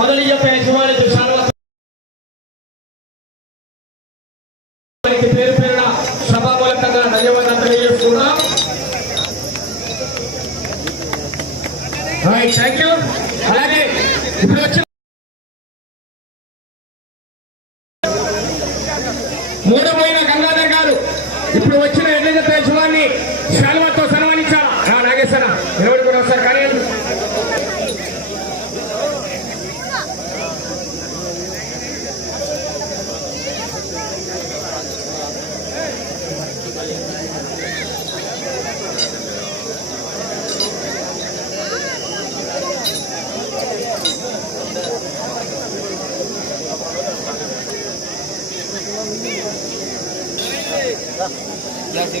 ಮೊದಲಿಗೆ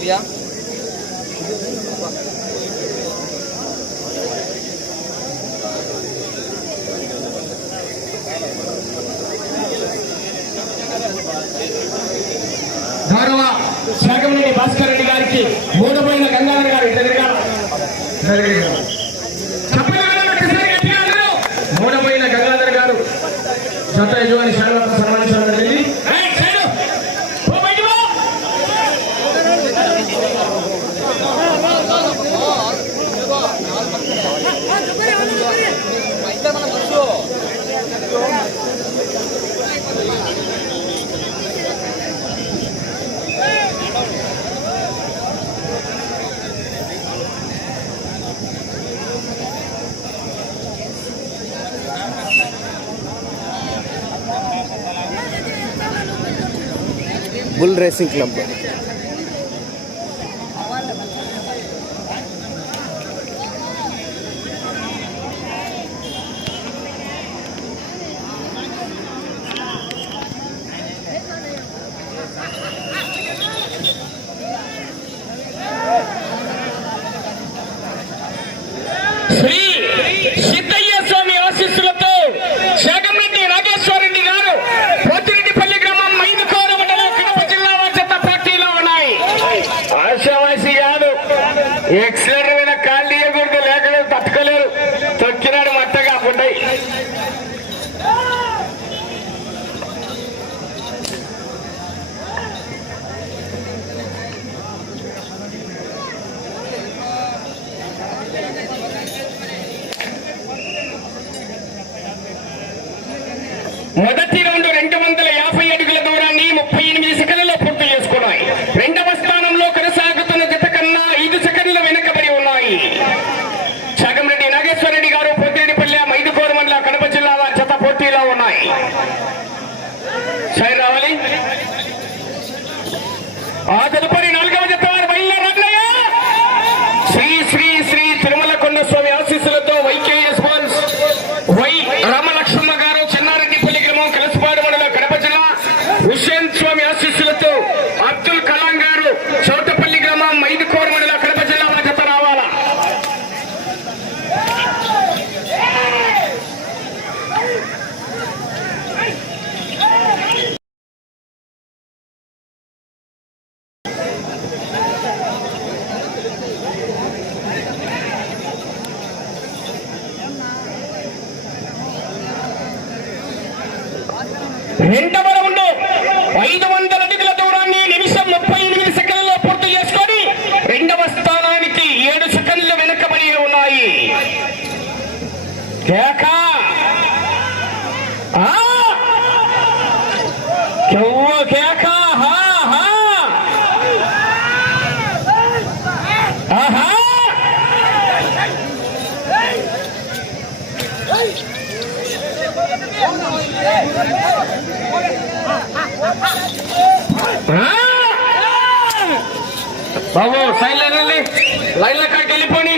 ఏరియా గౌరవ శాఖమనేని భాస్కర్ రెడ్డి గారికి మూడమైన గంగాధర bull racing club. మొదటి రౌండ్ రెండు వందల యాభై అడుగుల దూరాన్ని ముప్పై ఎనిమిది సెకండ్లలో పూర్తి చేసుకున్నాయి. రెండవ స్థానంలో కొనసాగుతున్న జత కన్నా ఐదు సెకండ్లు వెనుకబడి ఉన్నాయి. చాగంరెడ్డి నాగేశ్వరరెడ్డి గారు పొత్తిరెడ్డిపల్లె మైదుకూరు మండల కడప జిల్లా జత పోటీలో ఉన్నాయి. రావాలి. ఆ తదుపరి బాబు సైన్ లైన్ లైన్ల కాడికి వెళ్ళిపోయి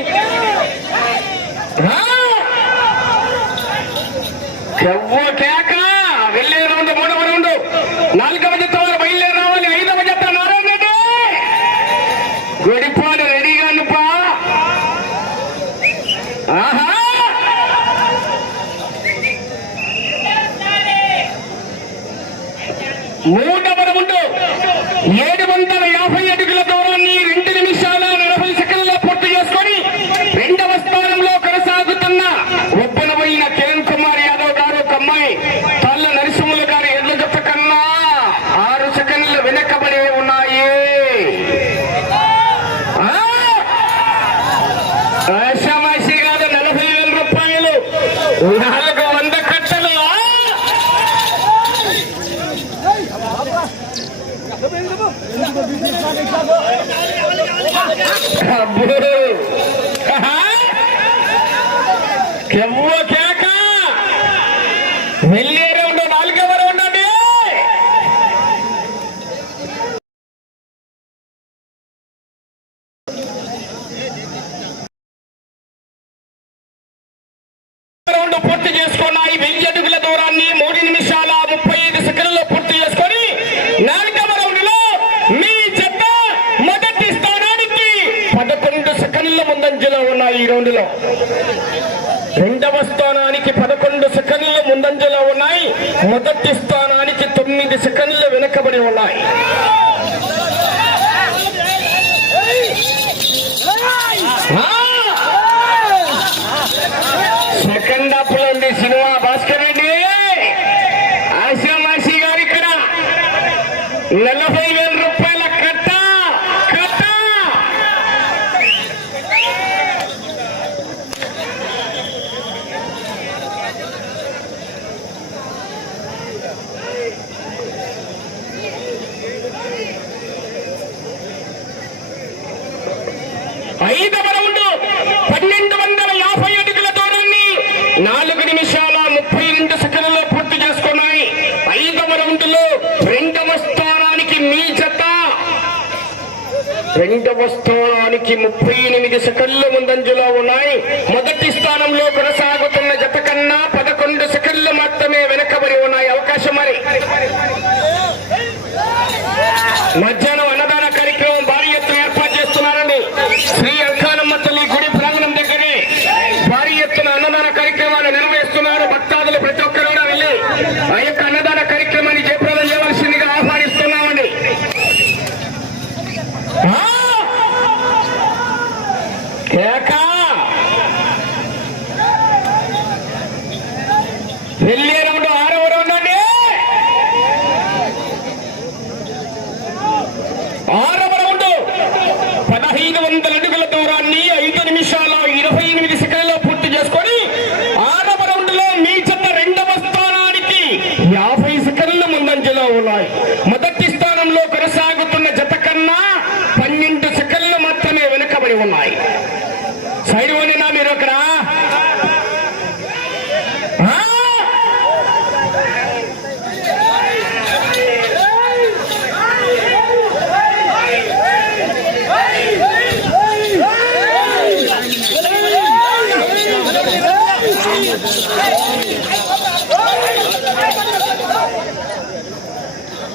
ఈ రౌండ్లో. రెండవ స్థానానికి పదకొండు సెకండ్లు ముందంజలో ఉన్నాయి. మొదటి స్థానానికి తొమ్మిది సెకండ్లు వెనకబడి ఉన్నాయి ఆ! సెకండ్ హాఫ్లో ఉంది సినిమా భాస్కర్ రెడ్డి ఆశామాషి గారు ఇక్కడ నలభై వేల రూపాయల కట్ట కట్ట ఐదవ రౌండ్ పన్నెండు వందల యాభై అడుగుల దూరాన్ని నాలుగు నిమిషాల ముప్పై రెండు సెకండ్లలో పూర్తి చేసుకున్నాయి ఐదవ రౌండ్లో రెండవ స్థానానికి మీ జత రెండవ స్థానానికి ముప్పై ఎనిమిది సెకండ్లు ముందంజలో ఉన్నాయి మొదటి స్థానంలో కొనసాగుతున్న జత కన్నా పదకొండు సెకండ్లు మాత్రమే వెనకబడి ఉన్నాయి అవకాశం మరి మధ్యాహ్నం అన్నదాన కార్యక్రమం భారీ ఎత్తున ఏర్పాటు చేస్తున్నారండి శ్రీ అంకానమ్మ తల్లి గుడి ప్రాంగణం దగ్గరే భారీ ఎత్తున అన్నదాన కార్యక్రమాలు నిర్వహిస్తున్నారు భక్తాదులు ప్రతి ఒక్కరు కూడా వెళ్ళి ఆ యొక్క అన్నదాన కార్యక్రమాన్ని జయప్రదం చేయవలసిందిగా ఆహ్వానిస్తున్నామండి ఆ! కేక వెళ్ళే రౌండ్ ఆరవ రౌండ్ అండి ఆరవ రౌండ్ పదహైదు వందల అడుగుల దూరాన్ని ఐదు నిమిషాల ఇరవై ఎనిమిది సెకండ్లో పూర్తి చేసుకొని ఆరవ రౌండ్లో మీ చెత్త రెండవ స్థానానికి యాభై సెకండ్లు ముందంజలో ఉన్నాయి మొదటి స్థానంలో కొనసాగుతున్న జత కన్నా పన్నెండు సెకండ్లు మాత్రమే వెనుకబడి ఉన్నాయి సైడ్ వండినా మీరు అక్కడ ఆ!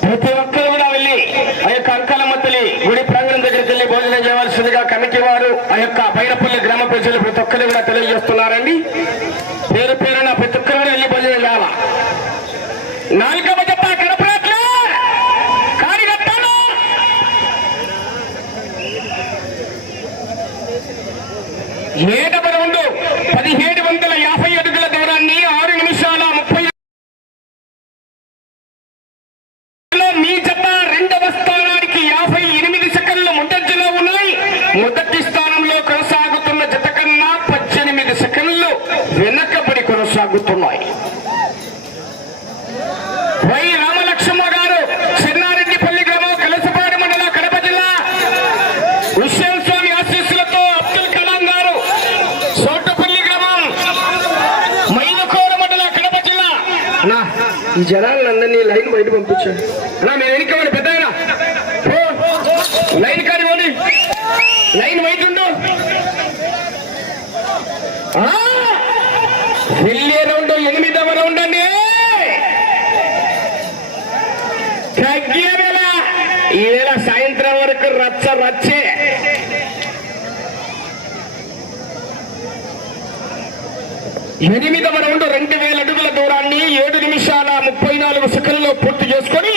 ప్రతి ఒక్కరు కూడా వెళ్ళి ఆ యొక్క అంకాలమ్మ తల్లి గుడి ప్రాంగణం దగ్గరికి వెళ్ళి భోజనం చేయవలసిందిగా కమిటీ వారు ఆ యొక్క బైరపల్లి గ్రామ ప్రజలు ప్రతి ఒక్కరు కూడా తెలియజేస్తున్నారండి. పేరు పేరున ప్రతి ఒక్కరు కూడా వెళ్ళి భోజనం వెళ్ళాలా నాలుగవ జత కడపరాట్లే కార్యకర్తలు ఏడవ రౌండ్ పదిహేడు వందల యాభై అడుగుల దూరాన్ని ఆరు నిమిషాల ముప్పై మీ జత రెండవ స్థానానికి యాభై ఎనిమిది సెకండ్లు ముందంజలో ఉన్నాయి. మొదటి స్థానంలో కొనసాగుతున్న జత కన్నా పద్దెనిమిది సెకండ్లు సాగుతున్నాయి. వై రామలక్ష్మ గారు చిన్నారెడ్డిపల్లి గ్రామం కలసపాడు మండల కడప జిల్లా హుస్సేన్ స్వామి ఆశీస్సులతో అబ్దుల్ కలాం గారు సోటపల్లి గ్రామం మైలకోడ మండల కడప జిల్లా. నా ఈ జనాలందరినీ లైన్ బయట పంపించండి నా మీరు వెనుకమని పెద్ద ఆయన. పో. లైన్ కాని పోనీ. లైన్ బయట ఉండు ఆ! రౌండ్ ఎనిమిదవ రౌండ్ అండి సాయంత్రం వరకు రచ్చ రచ్చే. ఎనిమిదవ రౌండ్ రెండు వేల అడుగుల దూరాన్ని ఏడు నిమిషాల ముప్పై నాలుగు సెకండ్లో పూర్తి చేసుకొని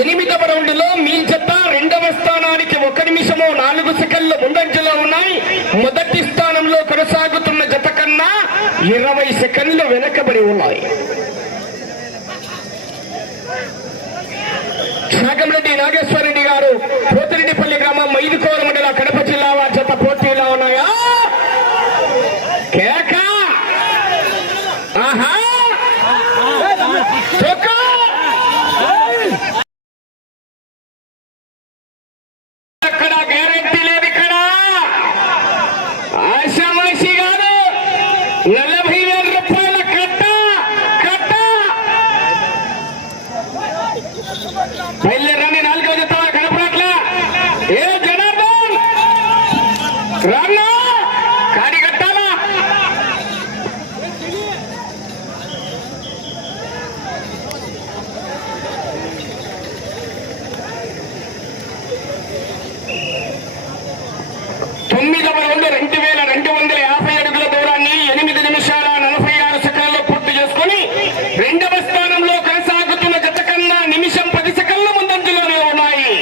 ఎనిమిదవ రౌండ్లో మీ చెత్త రెండవ స్థానానికి ఒక నిమిషము నాలుగు సెకండ్లు ముందంజలో ఉన్నాయి. మొదటి సెకండ్లు వెనకబడి ఉన్నాయి. నాగంరెడ్డి నాగేశ్వరరెడ్డి గారు పోతిరెడ్డిపల్లి గ్రామం మైదుకోర మండల కడప జిల్లా వారి చేత పోటీలో ఉన్నాయా కేక ఆ ఆహా చొక్కా అక్కడ గ్యారెంటీ లేదు ఇక్కడ ఆశామాషి కాదు నలభై వేల రూపాయల కట్ట కట్ట బయలుదేరండి నాలుగో జత కనపడట్ల ఏ జనార్దన్ రాన్నా కాడి కట్టాలా తొమ్మిదవ రౌండ్ రెండు వేల రెండు వందల యాభై అడుగుల దూరాన్ని ఎనిమిది నిమిషాల నలభై ఆరు సెకండ్లో పూర్తి చేసుకుని రెండవ స్థానంలో కొనసాగుతున్న జత కన్నా నిమిషం పది సెకండ్ల ముందంజలోనే ఉన్నాయి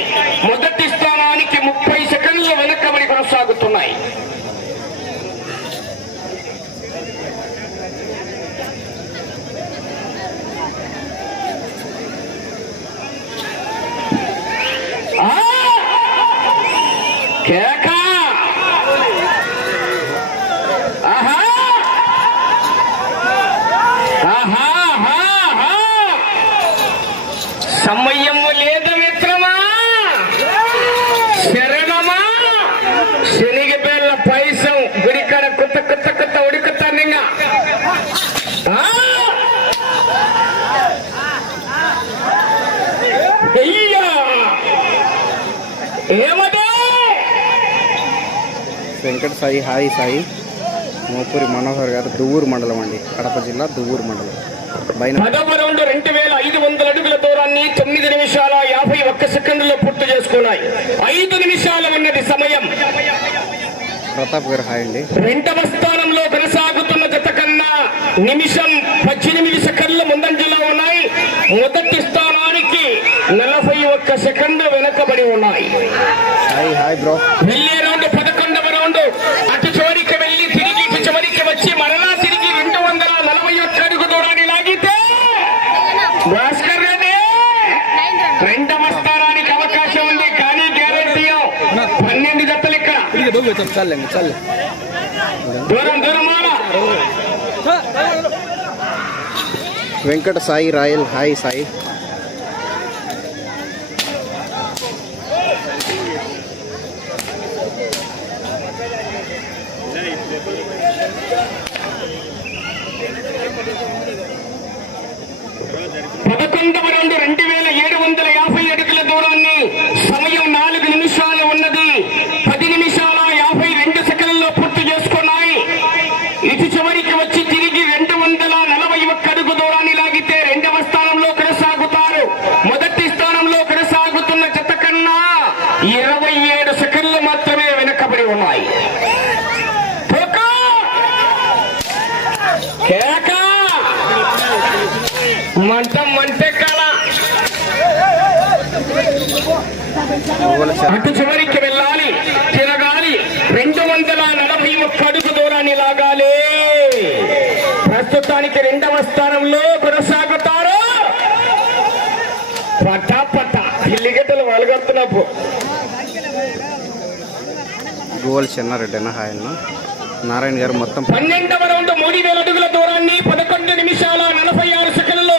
మొదటి స్థానానికి ముప్పై సెకండ్లు వెనకబడి కొనసాగుతున్నాయి ఆ! కేక ఆహా ఆహా ఆహా, ఆహా. సమయము లేదు మిత్రమా శరణమా శనిగిపేళ్ళ పైసం గుడికాడ కొత్త కొత్త కొత్త ఉడుకుతాను ఇంకా ఆ? అయ్యా ఏమదే వెంకట సాయి హాయి సాయి. మోపూరి మనోహర్ గారు దువ్వూరు మండలం అండి. కడప జిల్లా దువ్వూరు మండలం. పదవ రౌండ్ రెండు వేల ఐదు వందల అడుగుల దూరాన్ని తొమ్మిది నిమిషాల యాభై ఒక్క సెకండ్లో పూర్తి చేసుకున్నాయి. ఐదు నిమిషాల ఉన్నది సమయం. ప్రతాప్ గారు హాయ్ అండి. రెండవ స్థానంలో కొనసాగుతున్న జత కన్నా నిమిషం పద్దెనిమిది సెకండ్ల ముందంజలో ఉన్నాయి. మొదటి స్థానానికి నలభై ఒక్క సెకండ్లు వెనకబడి ఉన్నాయి. Hi hi bro. వెళ్ళే రౌండ్ चाललं मी चाललं. व्यंकट साई रायल हाय साई. అటు చివరికి వెళ్ళాలి తిరగాలి. రెండు వందల నలభై ఒక్క అడుగు దూరాన్ని లాగాలి. ప్రస్తుతానికి రెండవ స్థానంలో కొనసాగుతారు. పటా పట పిల్లిగడ్డలు వలగొడుతున్నప్పు గోవల చెన్నారెడ్డి హాయ్ అన్న. నారాయణ గారు మొత్తం పన్నెండవ రౌండ్ మూడు వేల అడుగుల దూరాన్ని పదకొండు నిమిషాల నలభై ఆరు సెకండ్లలో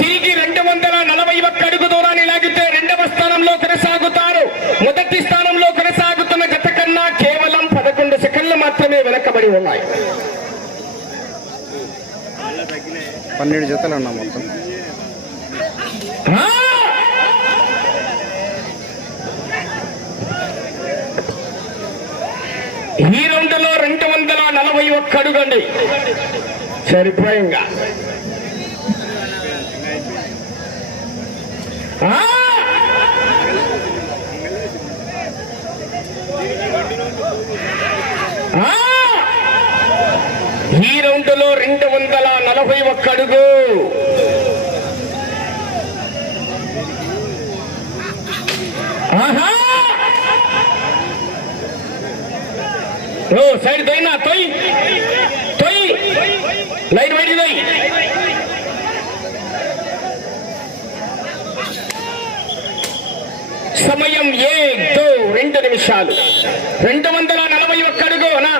తిరిగి రెండు వందల నలభై ఒక్క అడుగు దూరాన్ని లాగితే వెనకబడి ఉన్నాయి. పన్నెండు జతలు అన్న మొత్తం! ఈ రౌండ్లో రెండు వందల నలభై ఒక్క అడుగండి. సరిపోయింగా ఆ! ఆ! ఈ రౌండ్లో రెండు వందల నలభై ఒక్క అడుగు సైడ్ తోయినా తొయ్. తొయ్. లైట్ బయటికి తొయ్ సమయం ఏ దో రెండు నిమిషాలు. రెండు వందల నలభై ఒక్క అడుగు నా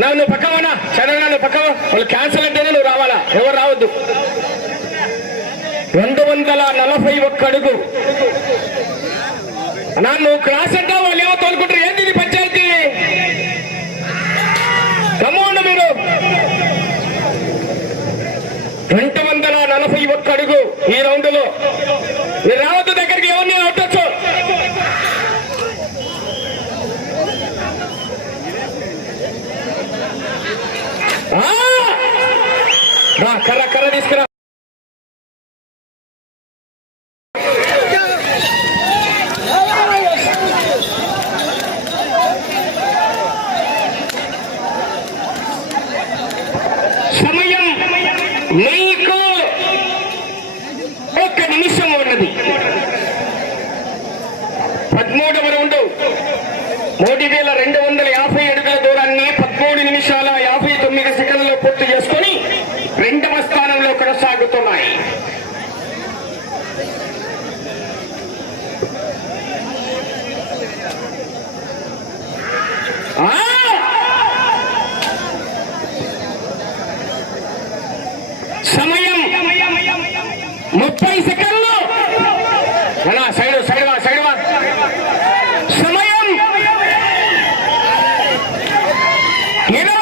నా నువ్వు పక్కవనా చదవనా నువ్వు పక్కవ వాళ్ళు క్యాన్సల్ అంటేనే నువ్వు రావాలా? ఎవరు రావద్దు. రెండు వందల నలభై ఒక్క అడుగు. నా నువ్వు క్రాస్ అంటావు వాళ్ళు ఏమో తోలుకుంటారు. ఏంది ఇది పంచాయతీ? కమ్మండి మీరు. రెండు వందల నలభై ఒక్క అడుగు ఈ రౌండ్లో మీరు రావద్దు. పదమూడవ రౌండ్ మూడు వేల రెండు వందల యాభై అడుగుల దూరాన్ని పదమూడు నిమిషాల యాభై తొమ్మిది సెకండ్లో పూర్తి చేసుకొని రెండవ స్థానంలో కొనసాగుతున్నాయి. You know.